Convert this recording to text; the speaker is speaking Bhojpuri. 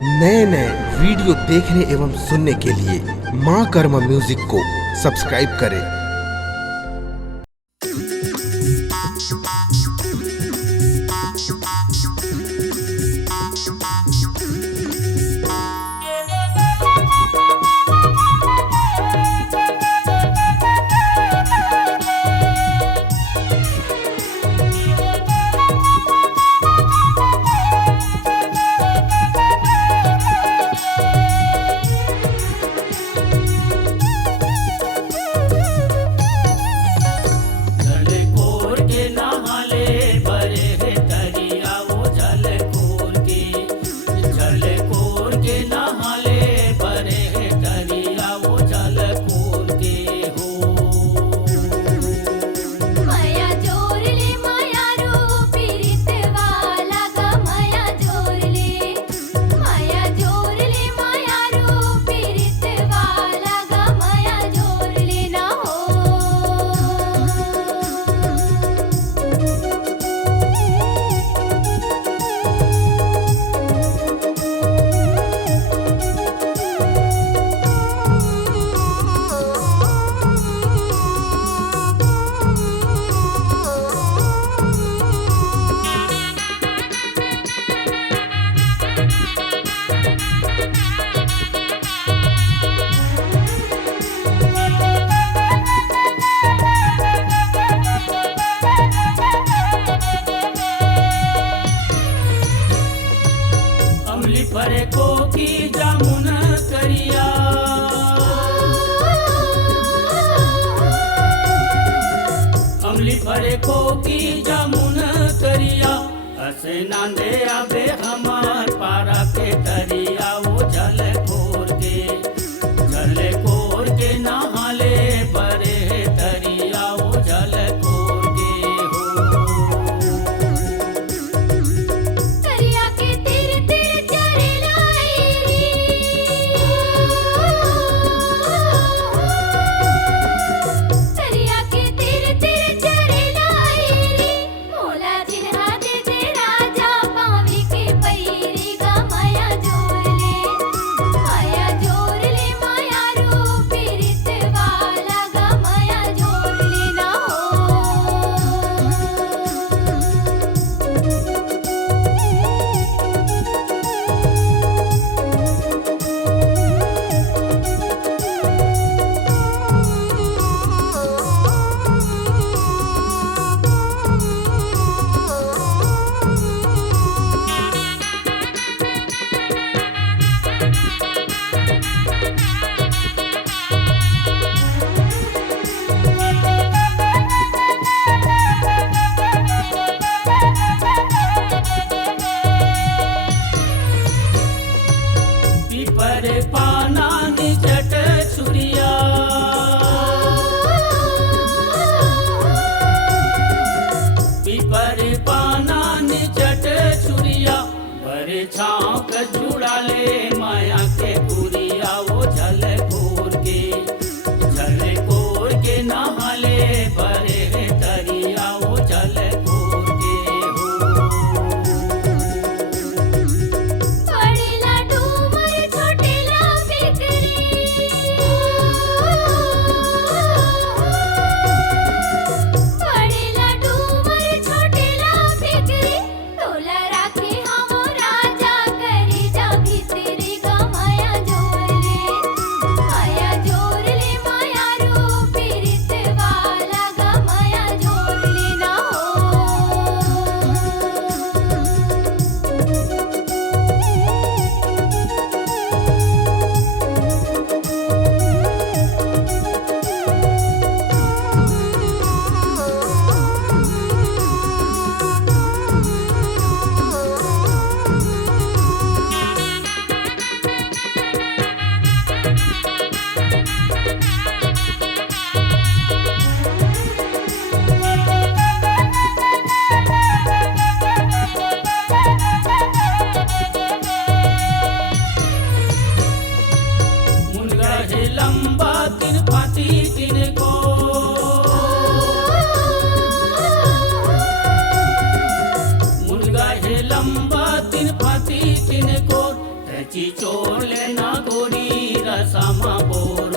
नए नए वीडियो देखने एवं सुनने के लिए माँ कर्मा म्यूजिक को सब्सक्राइब करें। परे को की जामुन करिया अमली परे को की जामुन करिया असे नांदे आबे हमार पारा के तरिया वो जल खोर के नहाले बरे तरिया वो जल खोर के हो तरिया के तिर तिर चरे तरिया के तिर तिर चरे मोला चिन्हा दे दे राजा पावी के पैरी गा माया जोर ले चिचोले ना गोरी रसमा बोर